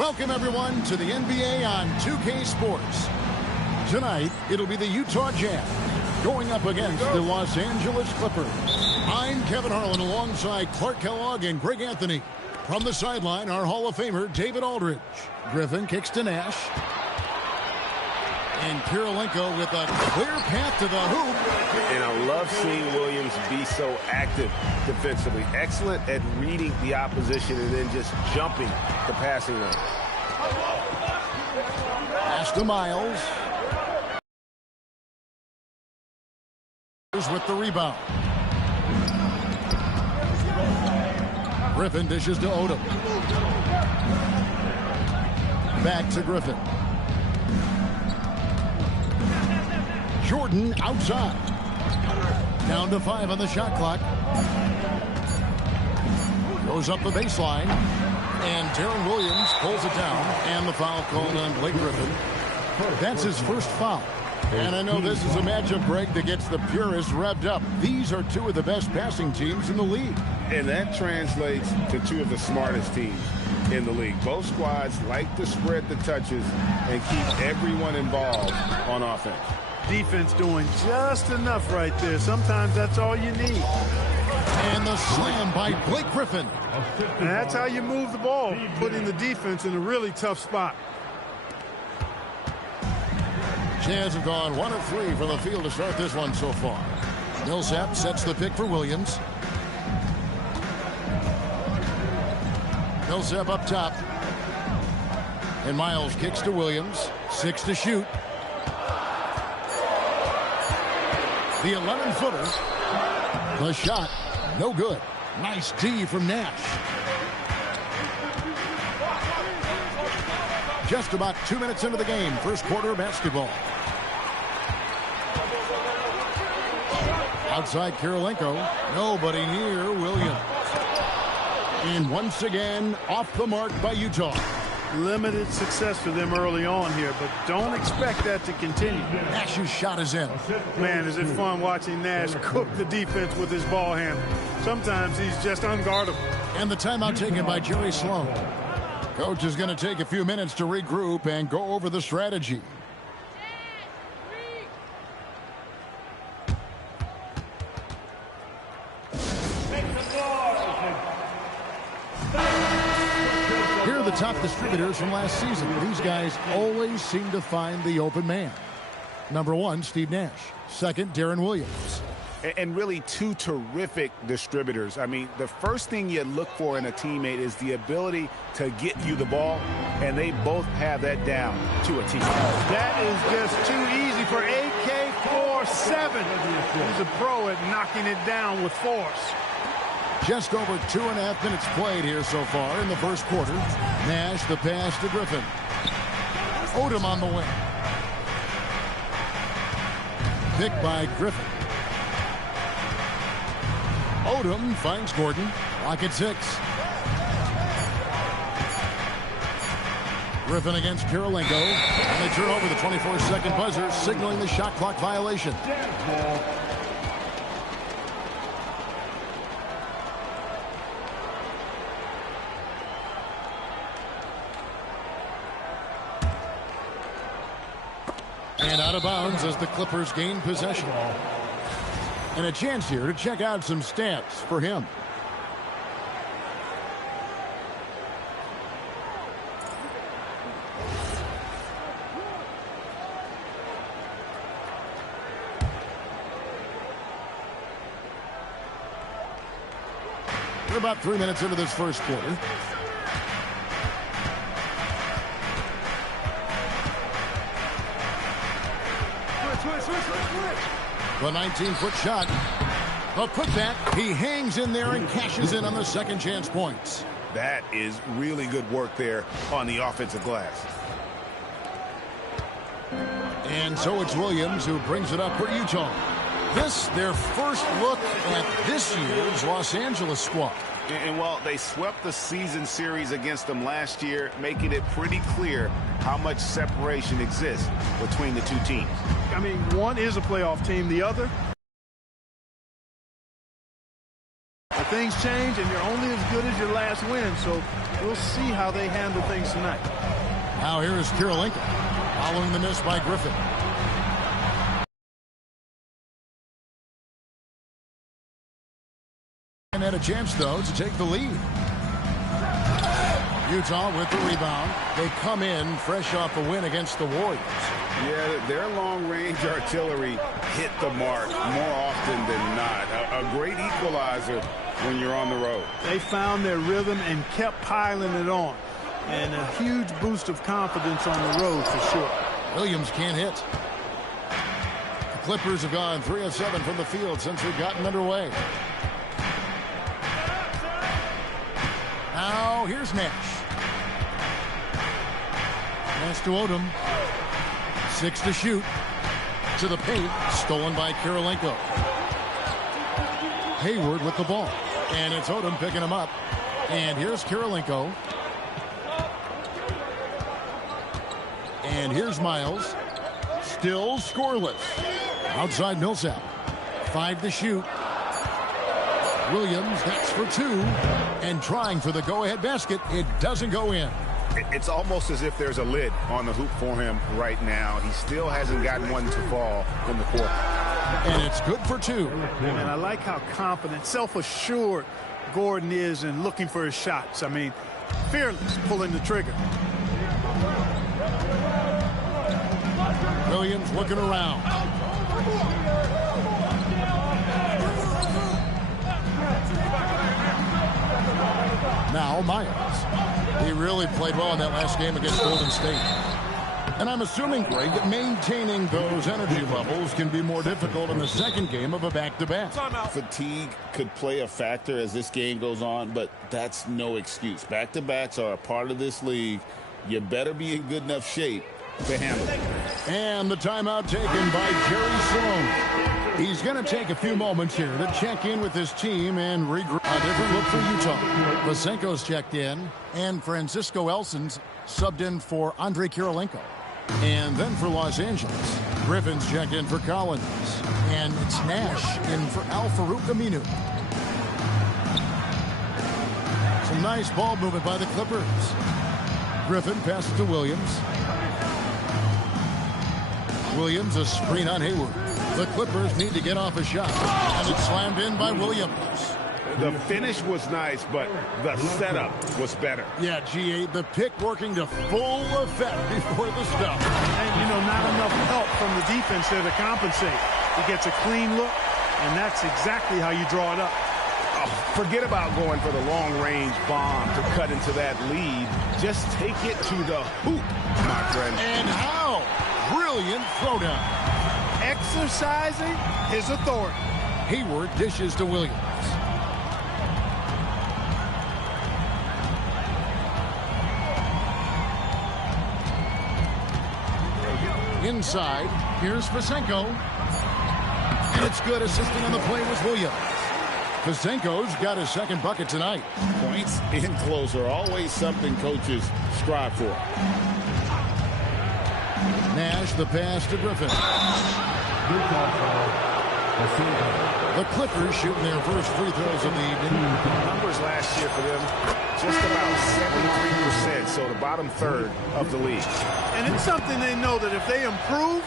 Welcome, everyone, to the NBA on 2K Sports. Tonight, it'll be the Utah Jazz going up against the Los Angeles Clippers. I'm Kevin Harlan alongside Clark Kellogg and Greg Anthony. From the sideline, our Hall of Famer, David Aldridge. Griffin kicks to Nash. And Kirilenko with a clear path to the hoop. And I love seeing Williams be so active defensively. Excellent at reading the opposition and then just jumping the passing lane. Pass to Miles. With the rebound. Griffin dishes to Odom. Back to Griffin. Jordan outside. Down to 5 on the shot clock. Goes up the baseline. And Darren Williams pulls it down. And the foul called on Blake Griffin. That's his first foul. And I know this is a matchup, Greg, that gets the purists revved up. These are two of the best passing teams in the league. And that translates to two of the smartest teams in the league. Both squads like to spread the touches and keep everyone involved on offense. Defense doing just enough right there. Sometimes that's all you need. And the slam by Blake Griffin. And that's how you move the ball, putting the defense in a really tough spot. Jazz have gone 1 of 3 from the field to start this one so far. Millsap sets the pick for Williams. Millsap up top. And Miles kicks to Williams. 6 to shoot. The 11-footer. The shot, no good. Nice D from Nash. Just about 2 minutes into the game. First quarter basketball. Outside Kirilenko. Nobody near Williams. And once again, off the mark by Utah. Limited success for them early on here, but don't expect that to continue. Nash's shot is in. Man, is it fun watching Nash cook the defense with his ball handle. Sometimes he's just unguardable. And the timeout taken by Jerry Sloan. Coach is going to take a few minutes to regroup and go over the strategy. Here are the top distributors from last season. These guys always seem to find the open man. Number 1, Steve Nash. Second, Darren Williams. And really two terrific distributors. I mean, the first thing you look for in a teammate is the ability to get you the ball, and they both have that down to a T. That is just too easy for AK-47. He's a pro at knocking it down with force. Just over 2.5 minutes played here so far in the first quarter. Nash the pass to Griffin. Odom on the wing. Picked by Griffin. Odom finds Gordon. Lock at 6. Griffin against Kirilenko. And they turn over the 24-second buzzer, signaling the shot clock violation. And out of bounds as the Clippers gain possession. And a chance here to check out some stats for him. We're about 3 minutes into this first quarter. The 19-foot shot. A putback. He hangs in there and cashes in on the second chance points. That is really good work there on the offensive glass. And so it's Williams who brings it up for Utah. This, their first look at this year's Los Angeles squad. And while they swept the season series against them last year, making it pretty clear how much separation exists between the two teams. I mean, one is a playoff team, the other. things change, and you're only as good as your last win. So we'll see how they handle things tonight. Now here is Kirilenko following the miss by Griffin. And had a chance, though, to take the lead. Utah with the rebound. They come in fresh off a win against the Warriors. Yeah, their long-range artillery hit the mark more often than not. A great equalizer when you're on the road. They found their rhythm and kept piling it on. And a huge boost of confidence on the road for sure. Williams can't hit. The Clippers have gone 3 of 7 from the field since they've gotten underway. Now here's Nash. Pass to Odom. 6 to shoot. To the paint. Stolen by Kirilenko. Hayward with the ball. And it's Odom picking him up. And here's Kirilenko. And here's Miles. Still scoreless. Outside Millsap. 5 to shoot. Williams, that's for 2. And trying for the go-ahead basket. It doesn't go in. It's almost as if there's a lid on the hoop for him right now. He still hasn't gotten one to fall in the quarter. And it's good for 2. And I like how confident, self-assured Gordon is in looking for his shots. I mean, fearless pulling the trigger. Williams looking around. Now Miles. He really played well in that last game against Golden State. And I'm assuming, Greg, that maintaining those energy levels can be more difficult in the second game of a back-to-back. Fatigue could play a factor as this game goes on, but that's no excuse. Back-to-backs are a part of this league. You better be in good enough shape to handle it. And the timeout taken by Jerry Sloan. He's going to take a few moments here to check in with his team and regroup. A different look for Utah. Vasenko's checked in, and Francisco Elson's subbed in for Andre Kirilenko. And then for Los Angeles, Griffin's checked in for Collins. And it's Nash in for Al-Farouq Aminu. Some nice ball movement by the Clippers. Griffin passes to Williams. Williams, a screen on Hayward. The Clippers need to get off a shot. And it's slammed in by Williams. The finish was nice, but the setup was better. Yeah, GA, the pick working to full effect before the stop. And, not enough help from the defense there to compensate. He gets a clean look, and that's exactly how you draw it up. Oh, forget about going for the long-range bomb to cut into that lead. Just take it to the hoop, my friend. And how? Brilliant throwdown. Exercising his authority. Hayward dishes to Williams. Inside, here's Vasenko. And it's good. Assisting on the play was Williams. Vasenko's got his second bucket tonight. Points in close are always something coaches strive for. Nash, the pass to Griffin. The Clippers shooting their first free throws of the evening. Numbers last year for them, just about 73%, so the bottom third of the league. And it's something they know that if they improve,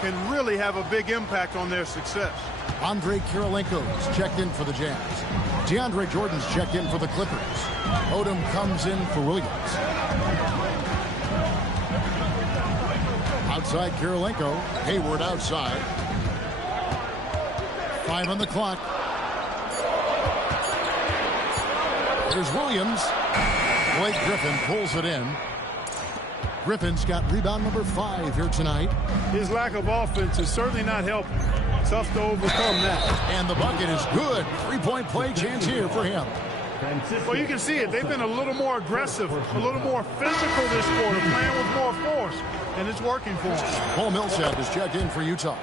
can really have a big impact on their success. Andre Kirilenko's checked in for the Jazz. DeAndre Jordan's checked in for the Clippers. Odom comes in for Williams. Outside Kirilenko. Hayward outside. 5 on the clock. There's Williams. Blake Griffin pulls it in. Griffin's got rebound number 5 here tonight. His lack of offense is certainly not helping. Tough to overcome that. And the bucket is good. 3-point play chance here for him. Well, you can see it. They've been a little more aggressive, a little more physical this quarter, playing with more force, and it's working for him. Paul Millsap is checked in for Utah.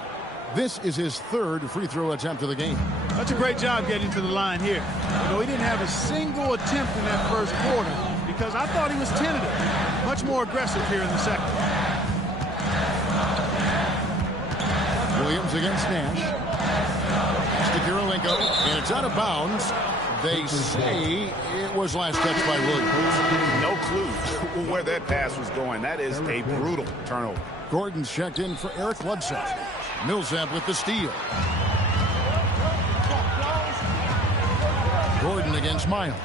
This is his 3rd free throw attempt of the game. That's a great job getting to the line here. He didn't have a single attempt in that first quarter because I thought he was tentative. Much more aggressive here in the second. Williams against Nash. It's to Kirilenko, and it's out of bounds. They say it was last touched by Williams. No clue where that pass was going. That is a brutal turnover. Gordon's checked in for Eric Bledsoe. Millsap with the steal. Gordon against Miles.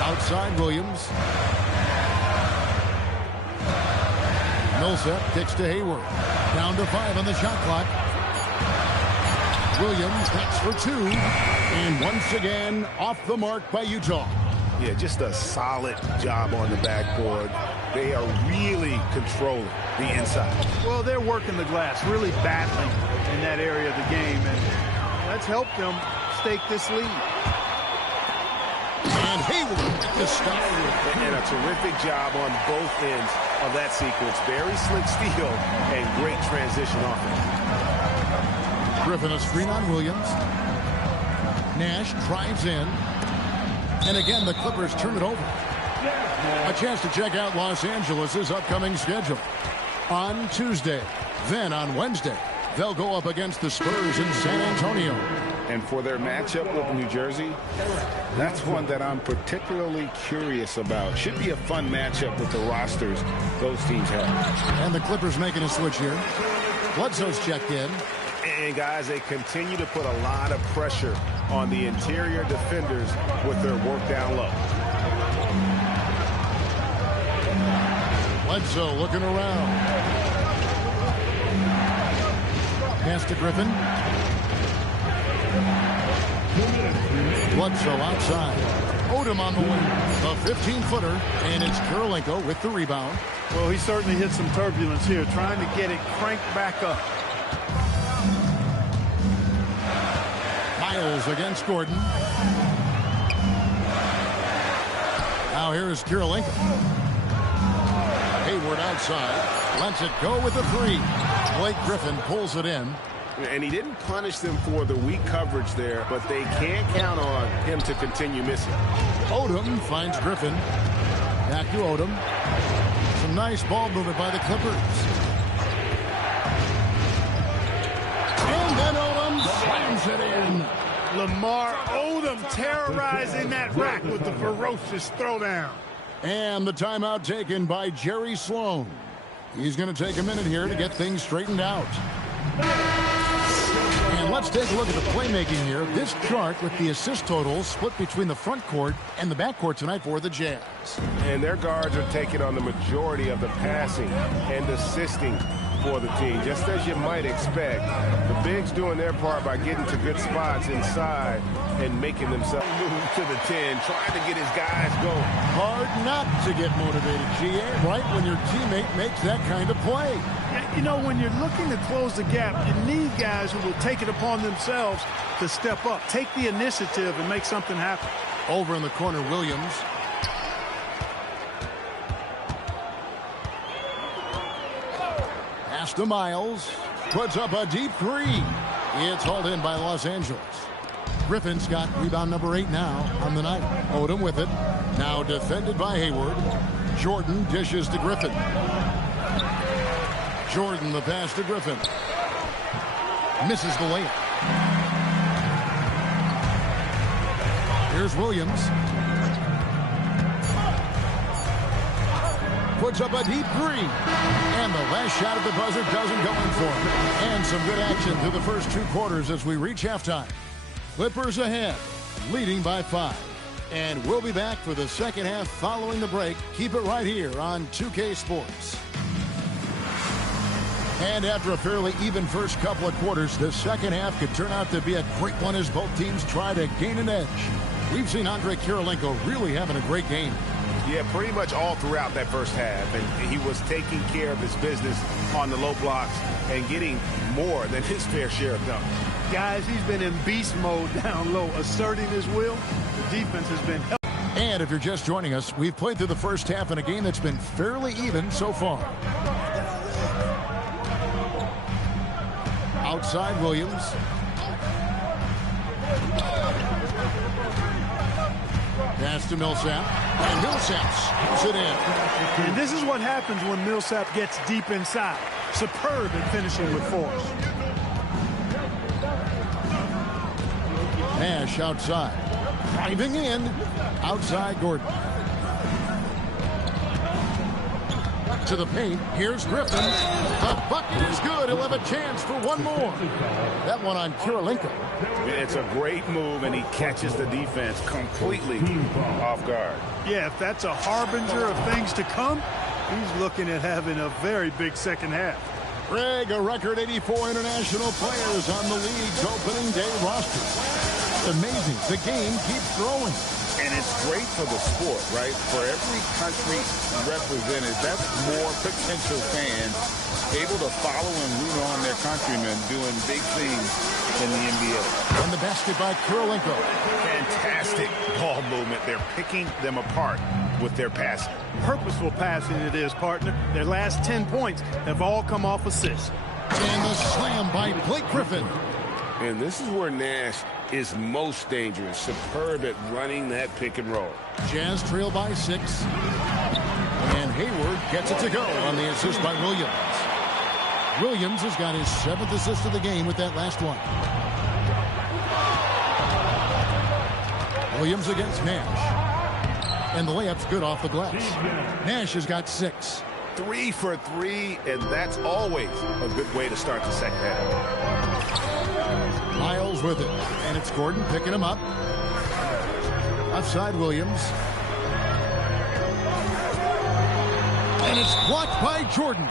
Outside Williams. Millsap kicks to Hayward. Down to 5 on the shot clock. Williams hits for 2. And once again, off the mark by Utah. Yeah, just a solid job on the backboard. They are really controlling the inside. Well, they're working the glass, really battling in that area of the game, and that's helped them stake this lead. And Hayward with the stop. And a terrific job on both ends of that sequence. Very slick steal and great transition offense. Griffin a screen on Williams. Nash drives in. And again, the Clippers turn it over. A chance to check out Los Angeles' upcoming schedule. On Tuesday, then on Wednesday, they'll go up against the Spurs in San Antonio. And for their matchup with New Jersey, that's one that I'm particularly curious about. Should be a fun matchup with the rosters those teams have. And the Clippers making a switch here. Bledsoe's checked in. And guys, they continue to put a lot of pressure on the interior defenders with their work down low. Bledsoe looking around. Pass to Griffin. Bledsoe outside. Odom on the wing. A 15-footer. And it's Kirilenko with the rebound. Well, he certainly hit some turbulence here, trying to get it cranked back up. Miles against Gordon. Now here is Kirilenko. Hayward outside. Lets it go with the 3. Blake Griffin pulls it in. And he didn't punish them for the weak coverage there, but they can't count on him to continue missing. Odom finds Griffin. Back to Odom. Some nice ball movement by the Clippers. And then Odom slams it in. Lamar Odom terrorizing that rack with the ferocious throwdown. And the timeout taken by Jerry Sloan. He's going to take a minute here to get things straightened out. And let's take a look at the playmaking here. This chart with the assist totals split between the front court and the back court tonight for the Jazz. And their guards are taking on the majority of the passing and assisting for the team, just as you might expect. The bigs doing their part by getting to good spots inside and making themselves move to the 10, trying to get his guys going. Hard not to get motivated, GA, right when your teammate makes that kind of play. You know, when you're looking to close the gap, you need guys who will take it upon themselves to step up, take the initiative, and make something happen. Over in the corner, Williams. Pass to Miles. Puts up a deep 3. It's hauled in by Los Angeles. Griffin's got rebound number 8 now on the night. Odom with it. Now defended by Hayward. Jordan dishes to Griffin. Jordan the pass to Griffin. Misses the layup. Here's Williams. Puts up a deep 3. And the last shot at the buzzer doesn't go in for him. And some good action through the first 2 quarters as we reach halftime. Clippers ahead, leading by 5. And we'll be back for the second half following the break. Keep it right here on 2K Sports. And after a fairly even first couple of quarters, the second half could turn out to be a great one as both teams try to gain an edge. We've seen Andre Kirilenko really having a great game. Yeah, pretty much all throughout that first half. And he was taking care of his business on the low blocks and getting more than his fair share of dunks. Guys, he's been in beast mode down low, asserting his will. The defense has been helping. And if you're just joining us, we've played through the first half in a game that's been fairly even so far. Outside Williams. Pass to Millsap. And Millsap scoops it in. And this is what happens when Millsap gets deep inside. Superb at finishing with force. Nash outside. Driving in. Outside Gordon. To the paint. Here's Griffin. The bucket is good. He'll have a chance for one more. That one on Kirilenko. It's a great move, and he catches the defense completely off guard. Yeah, if that's a harbinger of things to come, he's looking at having a very big second half. Greg, a record 84 international players on the league's opening day roster. Amazing. The game keeps growing. And it's great for the sport, right? For every country represented, that's more potential fans able to follow and root on their countrymen doing big things in the NBA. And the basket by Kirilenko. Fantastic ball movement. They're picking them apart with their passing. Purposeful passing it is, partner. Their last 10 points have all come off assists. And the slam by Blake Griffin. And this is where Nash is most dangerous. Superb at running that pick and roll. Jazz trail by 6. And Hayward gets it to go on the assist by Williams. Williams has got his 7th assist of the game with that last one. Williams against Nash. And the layup's good off the glass. Nash has got 6. 3 for 3, and that's always a good way to start the second half. Miles with it. And it's Gordon picking him up. Outside Williams. And it's blocked by Jordan.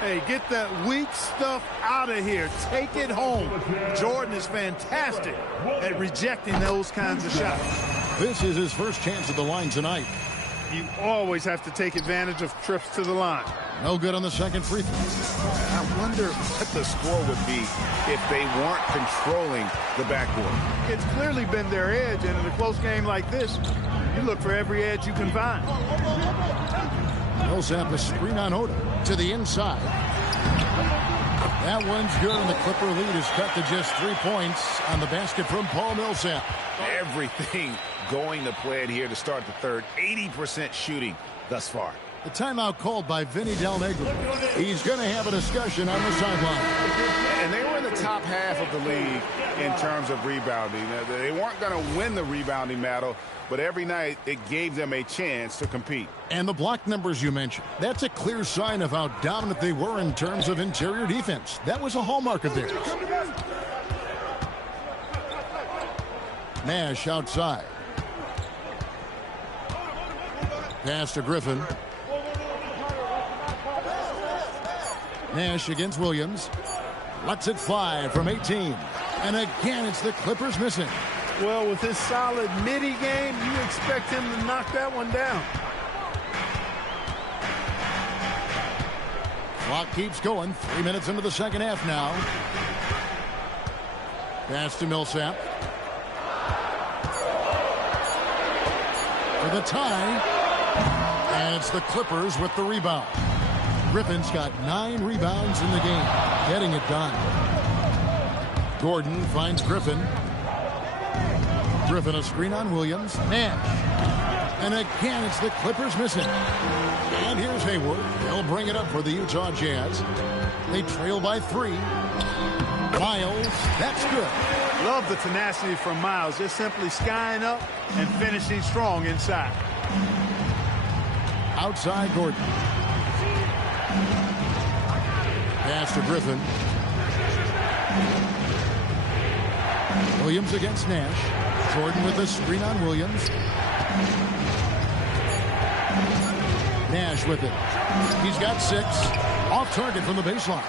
Hey, get that weak stuff out of here. Take it home. Jordan is fantastic at rejecting those kinds of shots. This is his first chance at the line tonight. You always have to take advantage of trips to the line. No good on the second free throw. I wonder what the score would be if they weren't controlling the backboard. It's clearly been their edge, and in a close game like this, you look for every edge you can find. Millsap a screen on Oda to the inside. That one's good, and the Clipper lead is cut to just 3 points on the basket from Paul Millsap. Everything going to plan here to start the third. 80% shooting thus far. The timeout called by Vinny Del Negro. He's going to have a discussion on the sideline. And they were in the top half of the league in terms of rebounding. They weren't going to win the rebounding battle, but every night it gave them a chance to compete. And the block numbers you mentioned, that's a clear sign of how dominant they were in terms of interior defense. That was a hallmark of theirs. Nash outside. Pass to Griffin. Nash against Williams. Lets it fly from 18. And again, it's the Clippers missing. Well, with his solid midi game, you expect him to knock that one down. Clock keeps going. 3 minutes into the second half now. Pass to Millsap. For the tie. And it's the Clippers with the rebound. Griffin's got 9 rebounds in the game. Getting it done. Gordon finds Griffin. Griffin a screen on Williams. Nash. And again, it's the Clippers missing. And here's Hayward. They'll bring it up for the Utah Jazz. They trail by 3. Miles, that's good. Love the tenacity from Miles. Just simply skying up and finishing strong inside. Outside Gordon. Pass to Griffin. Williams against Nash. Jordan with a screen on Williams. Nash with it. He's got 6. Off target from the baseline.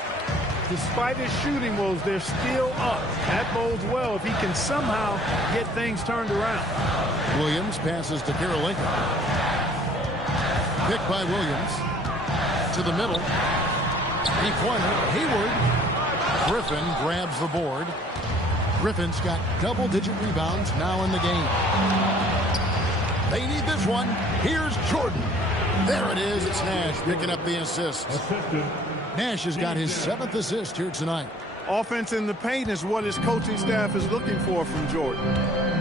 Despite his shooting woes, they're still up. That bodes well if he can somehow get things turned around. Williams passes to Kirilenko. Picked by Williams. To the middle. Three-pointer. Hayward. Griffin grabs the board. Griffin's got double-digit rebounds now in the game. They need this one. Here's Jordan. There it is. It's Nash picking up the assist. Nash has got his 7th assist here tonight. Offense in the paint is what his coaching staff is looking for from Jordan.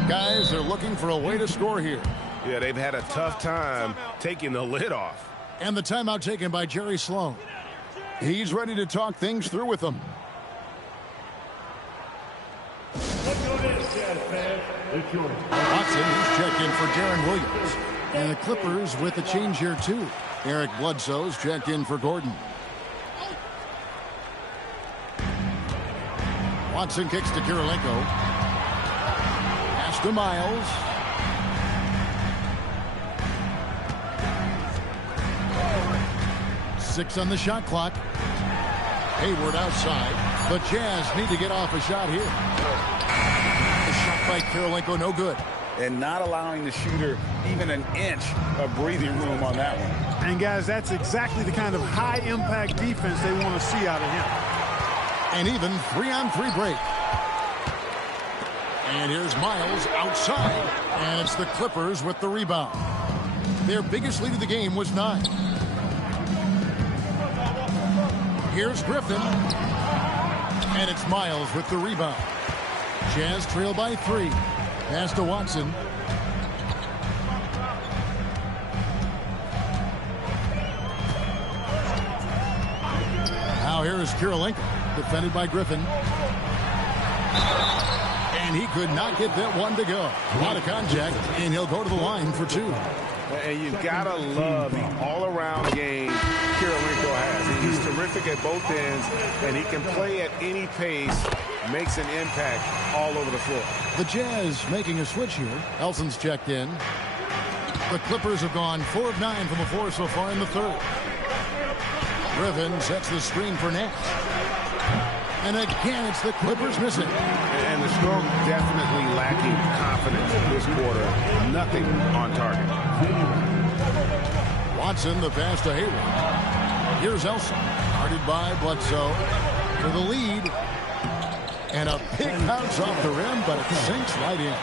Guys are looking for a way to score here. Yeah, they've had a tough time taking the lid off. And the timeout taken by Jerry Sloan. He's ready to talk things through with them. Watson is checked in for Darren Williams. And the Clippers with a change here, too. Eric Bledsoe's checked in for Gordon. Watson kicks to Kirilenko. Pass to Miles. Six on the shot clock. Hayward outside. The Jazz need to get off a shot here. The shot by Kirilenko, no good. And not allowing the shooter even an inch of breathing room on that one. And, guys, that's exactly the kind of high-impact defense they want to see out of him. And even 3-on-3 break. And here's Miles outside. And it's the Clippers with the rebound. Their biggest lead of the game was 9. Here's Griffin. And it's Miles with the rebound. Jazz trail by 3. Pass to Watson. Now here is Kirilenko, defended by Griffin. And he could not get that one to go. A lot of contact, and he'll go to the line for 2. And you've got to love the all-around game Kirilenko has. He's terrific at both ends, and he can play at any pace, makes an impact all over the floor. The Jazz making a switch here. Elson's checked in. The Clippers have gone 4 of 9 from the floor so far in the third. Griffin sets the screen for Nash. And again, it's the Clippers missing. And the Storm definitely lacking confidence this quarter. Nothing on target. Watson, the pass to Hayward. Here's Elson, guarded by Bledsoe for the lead. And a pick bounce off the rim, but it sinks right in.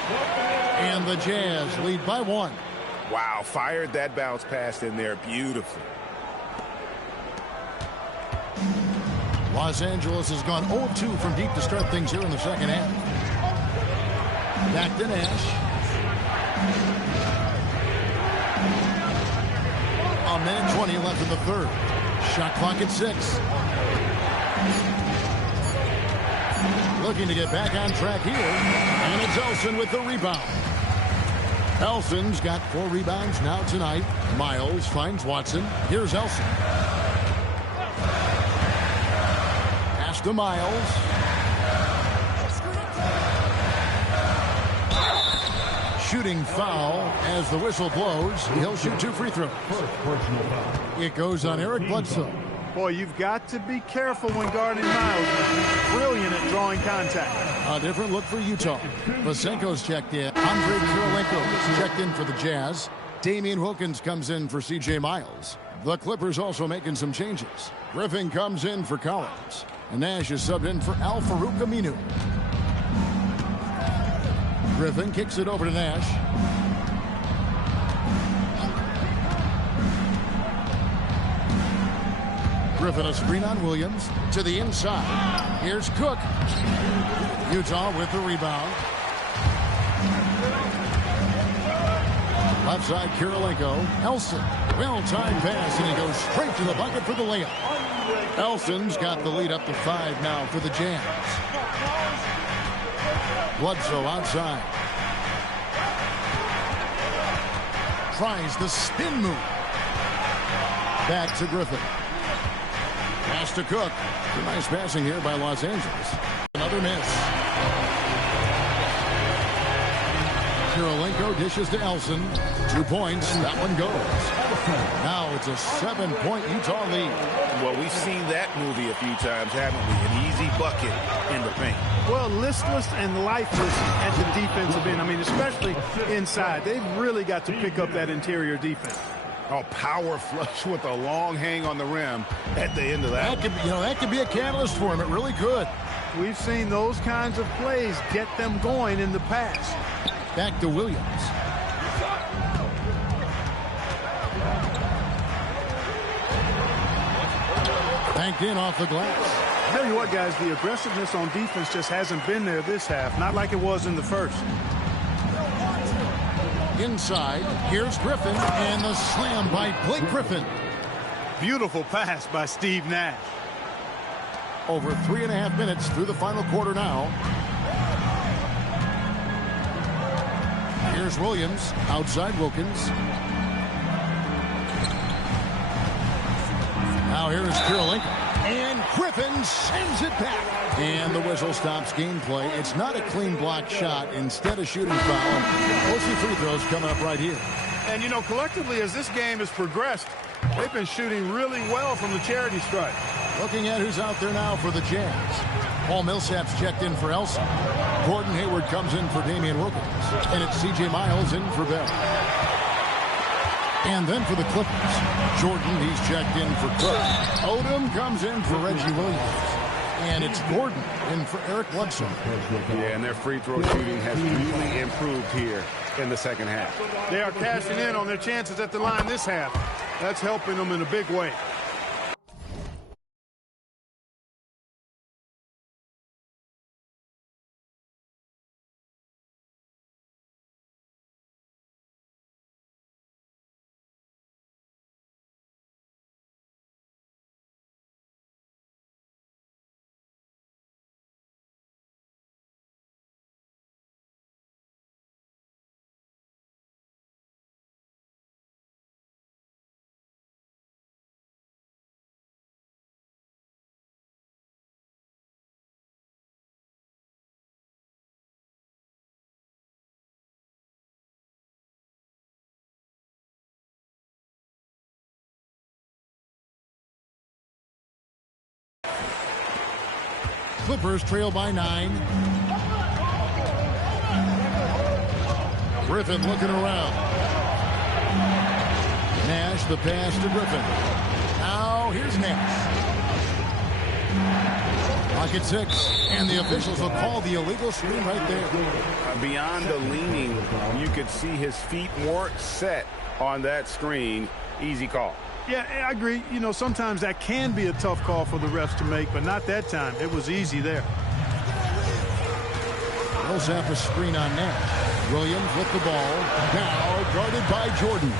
And the Jazz lead by 1. Wow, fired that bounce pass in there beautifully. Los Angeles has gone 0 of 2 from deep to start things here in the second half. Back to Nash. A minute 20 left in the third. Shot clock at 6. Looking to get back on track here. And it's Elson with the rebound. Elson's got 4 rebounds now tonight. Miles finds Watson. Here's Elson. Pass to Miles. Shooting foul as the whistle blows. He'll shoot 2 free throws. It goes on Eric Bledsoe. Boy, you've got to be careful when guarding Miles. He's brilliant at drawing contact. A different look for Utah. Vasenko's checked in. Andre Kirilenko is checked in for the Jazz. Damian Wilkins comes in for C.J. Miles. The Clippers also making some changes. Griffin comes in for Collins. And Nash is subbed in for Al-Farouq Aminu. Griffin kicks it over to Nash. Griffin a screen on Williams to the inside. Here's Cook. Utah with the rebound. Left side Kirilenko. Elson. Well-timed pass, and he goes straight to the bucket for the layup. Elson's got the lead up to 5 now for the Jazz. Bledsoe outside. Tries the spin move. Back to Griffin. Pass to Cook. A nice passing here by Los Angeles. Another miss. Kirilenko dishes to Elson. 2 points. That one goes. Now it's a 7-point Utah lead. Well, we've seen that movie a few times, haven't we? An easy bucket in the paint. Well, listless and lifeless at the defensive end. I mean, especially inside. They've really got to pick up that interior defense. Oh, power flush with a long hang on the rim at the end of that. That could be a catalyst for him. It really could. We've seen those kinds of plays get them going in the past. Back to Williams. Banked in off the glass. I tell you what, guys, the aggressiveness on defense just hasn't been there this half. Not like it was in the first. Inside, here's Griffin, and the slam by Blake Griffin. Beautiful pass by Steve Nash. Over 3.5 minutes through the final quarter now. Here's Williams. Outside Wilkins. Now here's Karolinka. And Griffin sends it back. And the whistle stops gameplay. It's not a clean block shot. Instead, a shooting foul. Mostly free throws coming up right here. And, you know, collectively, as this game has progressed, they've been shooting really well from the charity stripe. Looking at who's out there now for the Jazz. Paul Millsap's checked in for Elson. Gordon Hayward comes in for Damian Wilkins. And it's C.J. Miles in for Bell. And then for the Clippers, Jordan, he's checked in for Cook. Odom comes in for Reggie Williams. And it's Gordon in for Eric Bledsoe. Yeah, and their free throw shooting has really improved here in the second half. They are cashing in on their chances at the line this half. That's helping them in a big way. Clippers trail by 9. Griffin looking around. Nash, the pass to Griffin. Now here's Nash. Pocket 6. And the officials will call the illegal screen right there. Beyond the leaning, you could see his feet weren't set on that screen. Easy call. Yeah, I agree. You know, sometimes that can be a tough call for the refs to make, but not that time. It was easy there. Millsap a screen on Nash. Williams with the ball. Now guarded by Jordan.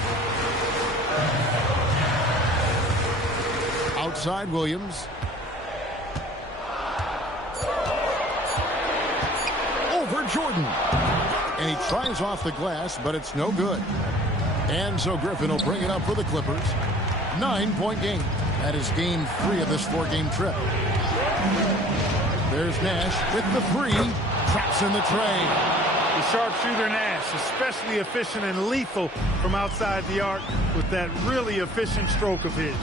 Outside Williams. Over Jordan. And he tries off the glass, but it's no good. And so Griffin will bring it up for the Clippers. 9-point game. That is game 3 of this 4-game trip. There's Nash with the 3. Traps in the tray. The sharpshooter Nash, especially efficient and lethal from outside the arc with that really efficient stroke of his.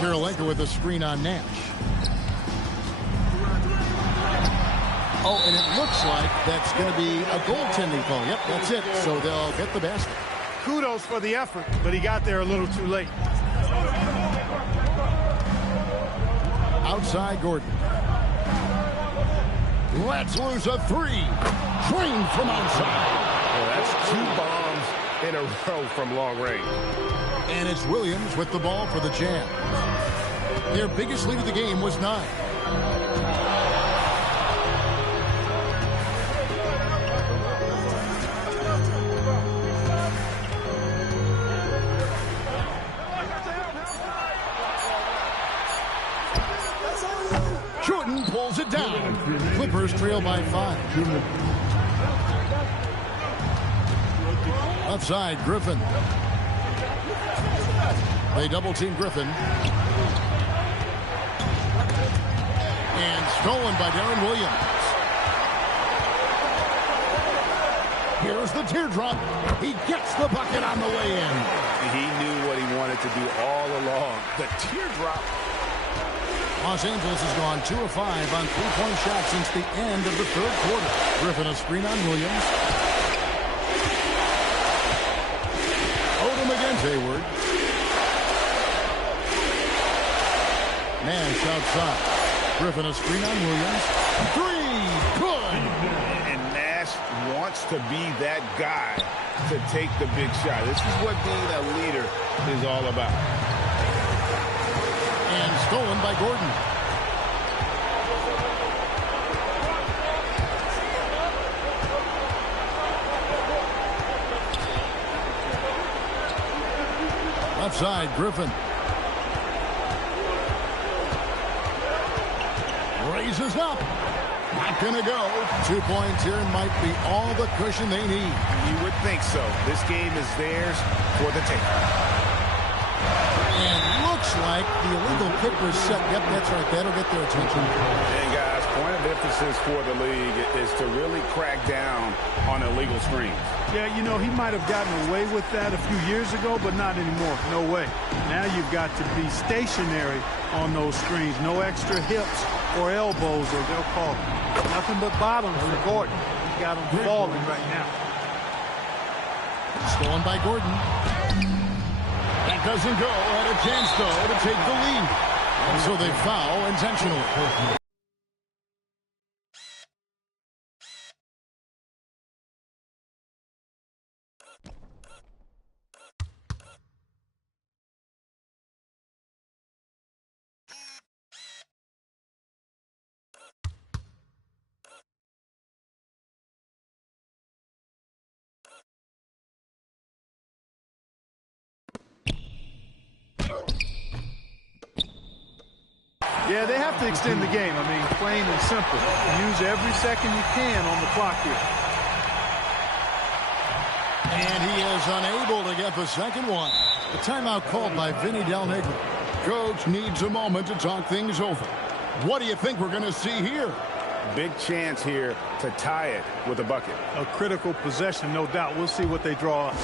Karolinka with a screen on Nash. Oh, and it looks like that's going to be a goaltending call. Yep, that's it. So they'll get the basket. Kudos for the effort, but he got there a little too late. Outside Gordon. Let's lose a 3. Drained from outside. Well, that's 2 bombs in a row from long range. And it's Williams with the ball for the Jazz. Their biggest lead of the game was 9. Jordan pulls it down. Clippers trail by 5. Outside, Griffin. They double-team Griffin. And stolen by Darren Williams. Here's the teardrop. He gets the bucket on the way in. He knew what he wanted to do all along. The teardrop. Los Angeles has gone 2 of 5 on 3-point shots since the end of the 3rd quarter. Griffin a screen on Williams. Odom against Hayward. Nash outside. Griffin a screen on Williams. 3. Good. And Nash wants to be that guy to take the big shot. This is what being a leader is all about. And stolen by Gordon. Outside, Griffin. Raises up. Not going to go. 2 points here might be all the cushion they need. You would think so. This game is theirs for the taking. And looks like the illegal kick was set. Yep, that's right. That'll get their attention. And guys, point of emphasis for the league is to really crack down on illegal screens. Yeah, you know, he might have gotten away with that a few years ago, but not anymore. No way. Now you've got to be stationary on those screens. No extra hips or elbows, or they'll call it. Nothing but bottoms for Gordon. He's got him falling right now. Stolen by Gordon. That doesn't go. Had a chance, though, to take the lead. And so they foul intentionally. Yeah, they have to extend the game. I mean, plain and simple. Use every second you can on the clock here. And he is unable to get the second one. The timeout called by Vinny Del Negro. Coach needs a moment to talk things over. What do you think we're going to see here? Big chance here to tie it with a bucket. A critical possession, no doubt. We'll see what they draw up.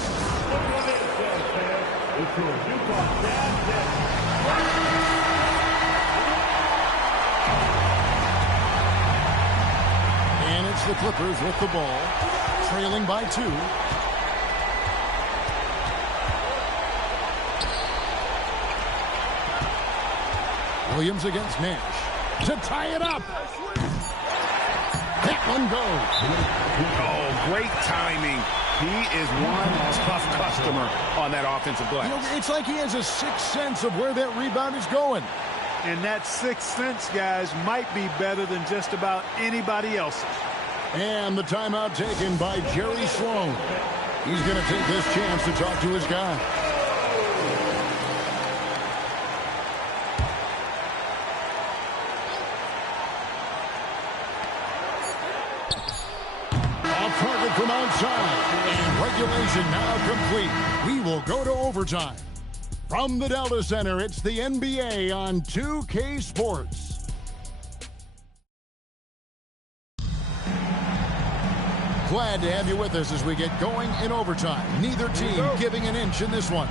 And it's the Clippers with the ball, trailing by 2. Williams against Nash to tie it up. That one goes. Oh, great timing. He is one tough customer on that offensive glass. You know, it's like he has a sixth sense of where that rebound is going. And that sixth sense, guys, might be better than just about anybody else's. And the timeout taken by Jerry Sloan. He's going to take this chance to talk to his guy. Off target from outside. And regulation now complete. We will go to overtime. From the Delta Center, it's the NBA on 2K Sports. Glad to have you with us as we get going in overtime. Neither team giving an inch in this one.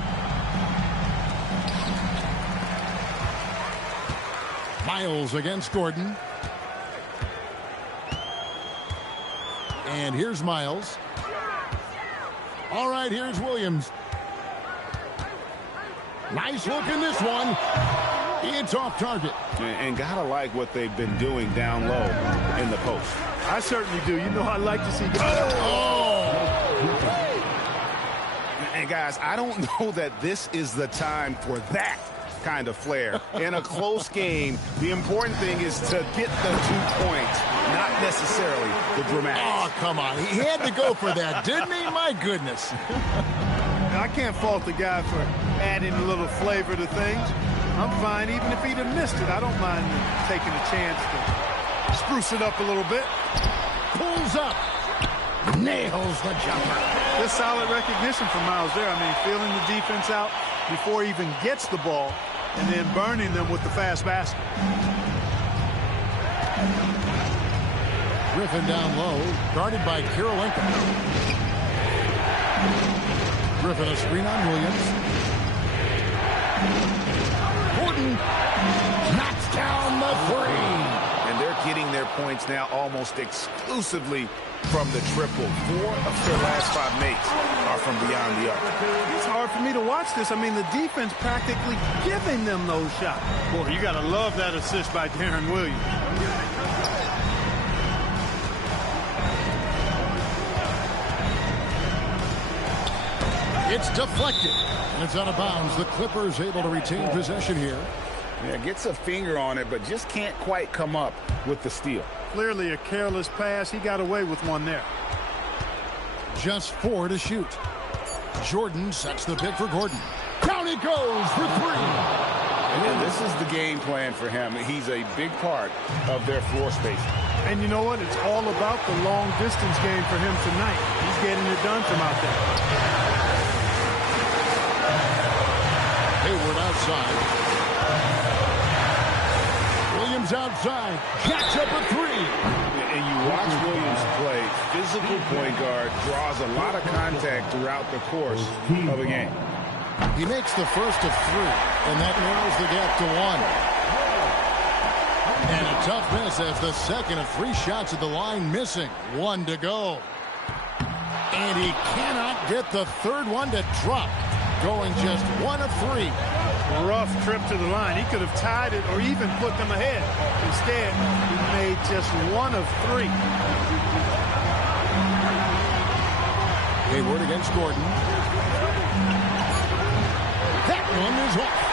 Miles against Gordon. And here's Miles. All right, here's Williams. Nice look in this one. It's off target. And gotta like what they've been doing down low in the post. I certainly do. You know, I like to see guys. Oh! And guys, I don't know that this is the time for that kind of flair. In a close game, the important thing is to get the 2 points, not necessarily the dramatics. Oh, come on. He had to go for that, didn't he? My goodness. I can't fault the guy for adding a little flavor to things. I'm fine even if he'd have missed it. I don't mind taking a chance to spruce it up a little bit. Pulls up. Nails the jumper. Just solid recognition from Miles there. I mean, feeling the defense out before he even gets the ball and then burning them with the fast basket. Griffin down low, guarded by Karolinko. Griffin a screen on Williams. Gordon knocks down the 3. And they're getting their points now almost exclusively from the triple. 4 of their last 5 makes are from beyond the arc. It's hard for me to watch this. I mean, the defense practically giving them those shots. Boy, you got to love that assist by Darren Williams. It's deflected, and it's out of bounds. The Clippers able to retain possession here. Yeah, gets a finger on it, but just can't quite come up with the steal. Clearly a careless pass. He got away with one there. Just 4 to shoot. Jordan sets the pick for Gordon. Down it goes for 3. And this is the game plan for him. He's a big part of their floor space. And you know what? It's all about the long distance game for him tonight. He's getting it done from out there. Hayward outside. Williams outside. Jacks up a three. And you watch Williams play. Physical point guard, draws a lot of contact throughout the course of a game. He makes the first of three, and that narrows the gap to one. And a tough miss as the second of three shots at the line missing. One to go. And he cannot get the third one to drop. Going just one of three. Rough trip to the line. He could have tied it or even put them ahead. Instead, he made just one of three. Hayward against Gordon. That one is off.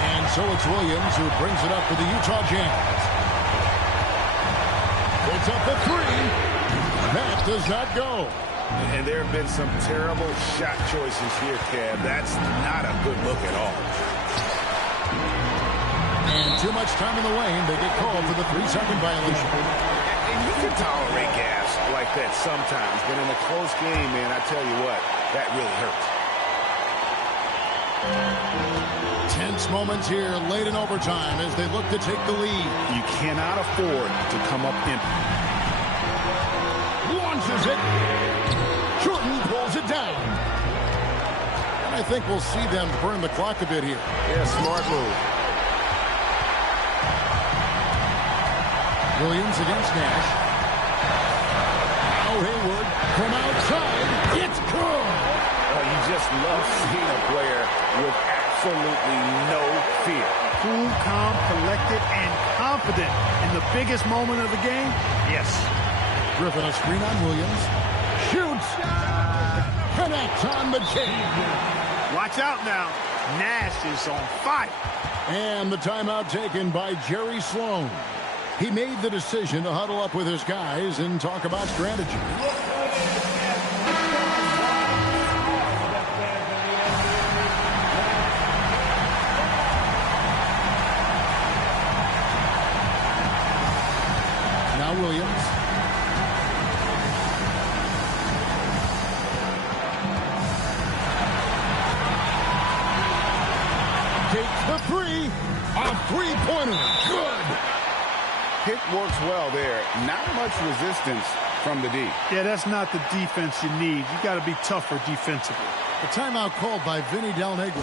And so it's Williams who brings it up for the Utah Jazz. It's up a three. That does not go. And there have been some terrible shot choices here, Kev. That's not a good look at all. And too much time in the lane. They get called for the 3-second violation. And you can tolerate gas like that sometimes, but in a close game, man, I tell you what, that really hurts. Tense moments here late in overtime as they look to take the lead. You cannot afford to come up empty. Launches it. Jordan pulls it down. And I think we'll see them burn the clock a bit here. Yeah, smart move. Williams against Nash. Now Hayward from outside. It's good. You just love seeing a player with absolutely no fear. Cool, calm, collected, and confident in the biggest moment of the game. Yes. Griffin a screen on Williams. Shoots. And that's on the chain. Watch out now. Nash is on fire. And the timeout taken by Jerry Sloan. He made the decision to huddle up with his guys and talk about strategy. Now Williams. Takes the three. A three-pointer. Good. Pick works well there. Not much resistance from the D. Yeah, that's not the defense you need. You got to be tougher defensively. A timeout called by Vinny Del Negro.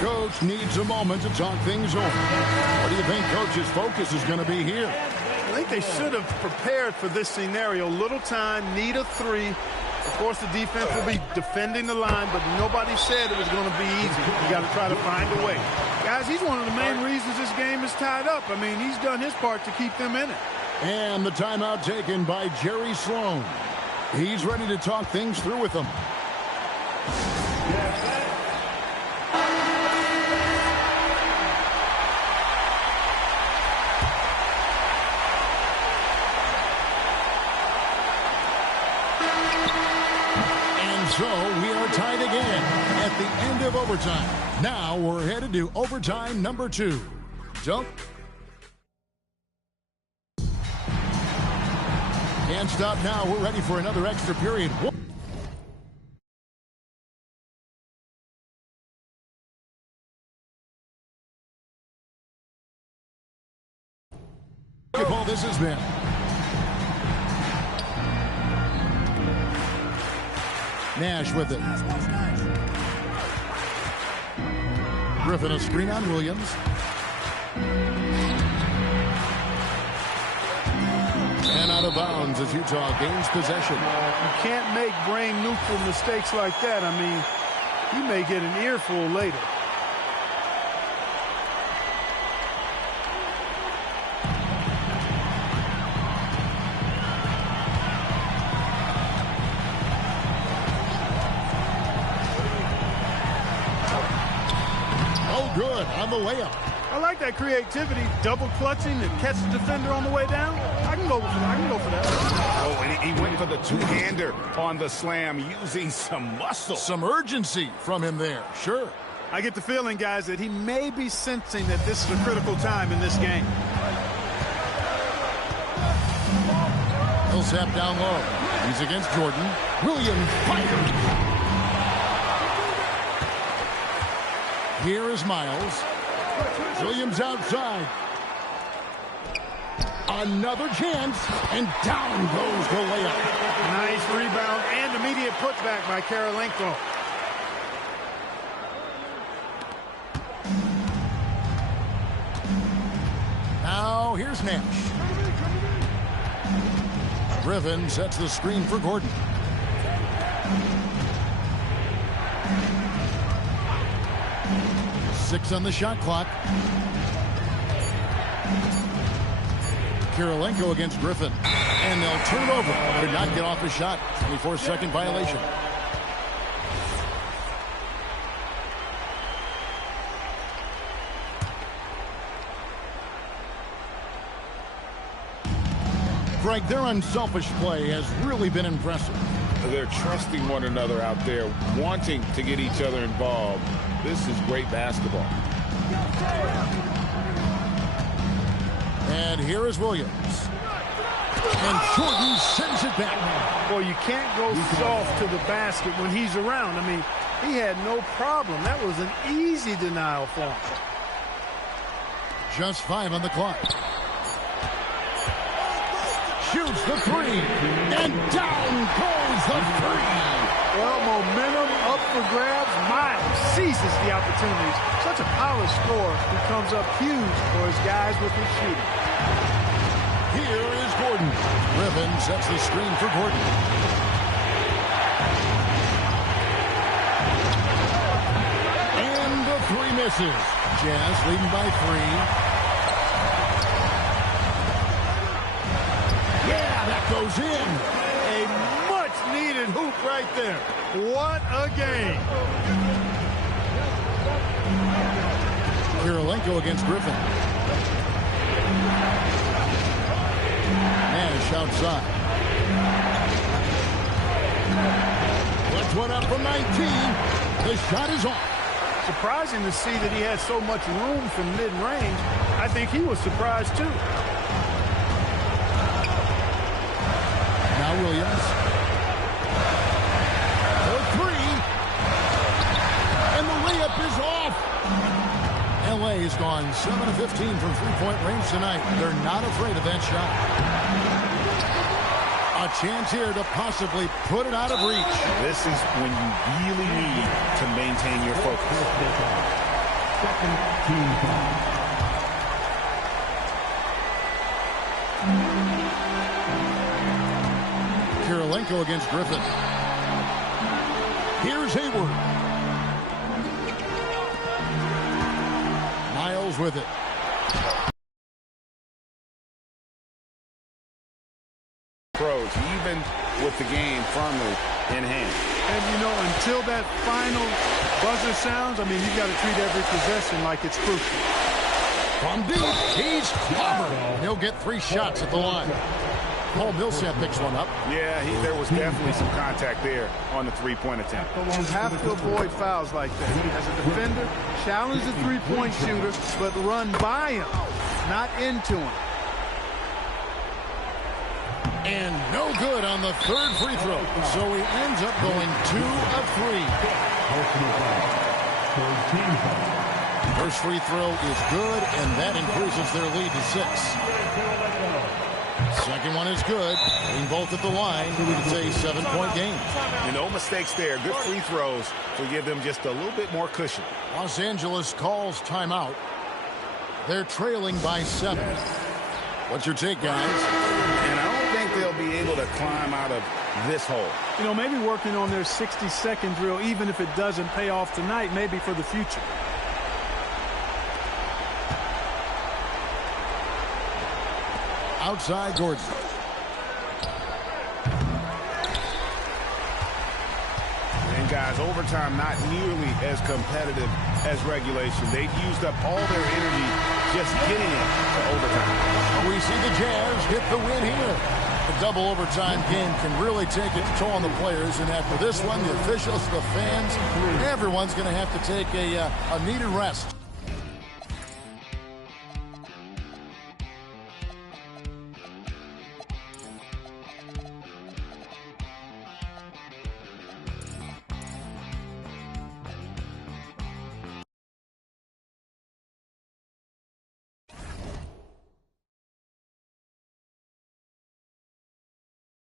Coach needs a moment to talk things over. What do you think Coach's focus is going to be here? I think they should have prepared for this scenario. Little time, need a three. Of course, the defense will be defending the line, but nobody said it was going to be easy. You got to try to find a way. Guys, he's one of the main reasons this game is tied up. I mean, he's done his part to keep them in it. And the timeout taken by Jerry Sloan. He's ready to talk things through with them. So we are tied again at the end of overtime. Now we're headed to overtime number 2. Jump. Can't stop now. We're ready for another extra period. All this has been. Nash with it. Griffin a screen on Williams. And out of bounds as Utah gains possession. You can't make brain-neutral mistakes like that. I mean, he may get an earful later. Good on the layup. I like that creativity, double clutching and catch the defender on the way down. I can go for that. Oh, and he went for the two-hander on the slam using some muscle. Some urgency from him there, sure. I get the feeling, guys, that he may be sensing that this is a critical time in this game. Millsap down low. He's against Jordan. Williams fires. Here is Miles. Williams outside. Another chance, and down goes the layup. Nice rebound and immediate putback by Karolinko. Now here's Nash. Griffin sets the screen for Gordon. Six on the shot clock. Karolinko against Griffin. And they'll turn it over. Could not get off a shot. 24-second violation. Greg, their unselfish play has really been impressive. They're trusting one another out there, wanting to get each other involved. This is great basketball. And here is Williams. And Jordan sends it back. Boy, you can't go soft to the basket when he's around. I mean, he had no problem. That was an easy denial for him. Just 5 on the clock. Shoots the three. And down goes the three. Well, momentum up for grabs. Miles seizes the opportunities. Such a polished scorer who comes up huge for his guys with his shooting. Here is Gordon. Griffin sets the screen for Gordon. And the three misses. Jazz leading by 3. Yeah, that goes in. A much-needed hoop right there. What a game. Karolinko against Griffin. Nash outside. Puts one up from 19. The shot is off. Surprising to see that he had so much room from mid-range. I think he was surprised, too. Now Williams. For 3. And the layup is off. LA has gone 7 of 15 from three-point range tonight. They're not afraid of that shot. A chance here to possibly put it out of reach. This is when you really need to maintain your focus. Second team foul. Karolinko against Griffin. Here's Hayward. Miles with it. Pros, even with the game firmly in hand. And, you know, until that final buzzer sounds, I mean, you've got to treat every possession like it's crucial. From deep, he's covered. He'll get 3 shots at the line. Paul Millsap picks one up. Yeah, there was definitely some contact there on the three-point attempt. You have to avoid fouls like that. As a defender, challenge the three-point shooter, but run by him, not into him. And no good on the 3rd free throw. So he ends up going 2 of 3. First free throw is good, and that increases their lead to 6. Second one is good. Being both at the line, it's a 7-point game. No mistakes there. Good free throws to give them just a little bit more cushion. Los Angeles calls timeout. They're trailing by 7. What's your take, guys? And I don't think they'll be able to climb out of this hole. You know, maybe working on their 60-second drill, even if it doesn't pay off tonight, maybe for the future. Outside Gordon. And guys, overtime not nearly as competitive as regulation. They've used up all their energy just getting it to overtime. We see the Jazz get the win here. The double overtime game can really take its toll on the players, and after this one, the officials, the fans, everyone's going to have to take a needed rest.